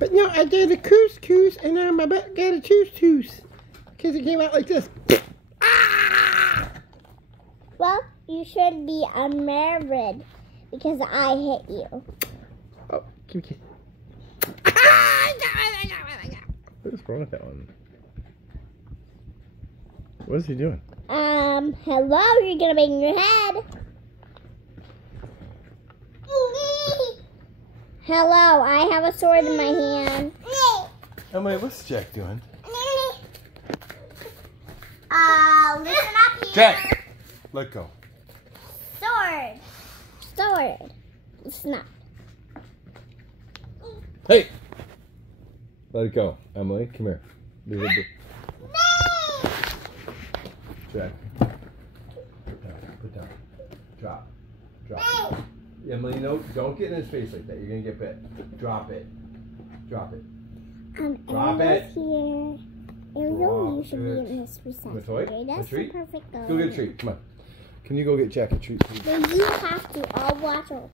But no, I did a couscous and then my butt got a tooth. Because it came out like this. Ah! Well, you should be unmarried because I hit you. Oh, give me a kiss. What's wrong with that one? What is he doing? Hello, you're gonna bang your head. Hello, I have a sword in my hand. Emily, what's Jack doing? Listen up here. Jack! Let go. Sword. Listen up. Hey! Let it go. Emily, come here. Leave it. Jack. Put down. Drop. Emily, no, don't get in his face like that. You're going to get bit. Drop it. Drop it. Drop it. Here. Ariel, you should be in this refrigerator. That's the perfect goal. Go get a treat. Come on. Can you go get Jack a treat, please? Then you have to. I'll watch her.